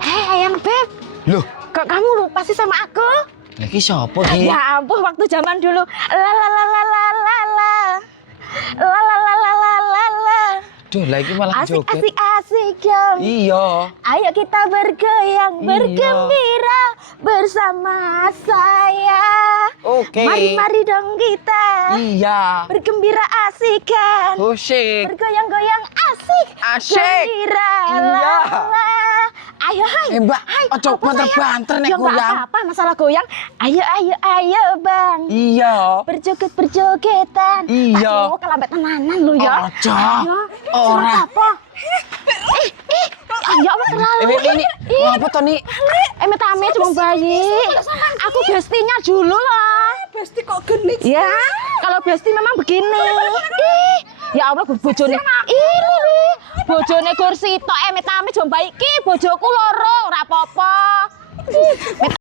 Ayang Beb. Loh, Kok kamu lupa sih sama aku? lagi siapa ki? Ya ampun, waktu zaman dulu. La la la la la la la. La la la la la la la. Duh, lagi malah Asik joget. asik asik dong. Iya. Ayo kita bergoyang, Iya. bergembira bersama saya. Oke. Mari dong kita. Iya. Bergembira asik kan. Musik. Bergoyang-goyang asik. Asik. Gembira. Iya. La, la. Ayo, hai. Mbak, ojo Apa, sayang? banter-banter nek Ya nggak goyang. apa-apa, masalah goyang. Ayo, ayo, ayo, Bang. Iya. Berjoget-berjogetan. Iya. Aduh, kelambet tenanan lu ya. Ojo. Ayo, Ora. apa? Ya Allah terlalu. Ini ngapa to nih? Metame cuma bayi. Aku bestinya dulu loh. Besti kok genit. Ya, kalau besti memang begini. Ih, ya Allah bojone. Ini bojone Gursito metame jomba iki bojoku loro ora apa-apa.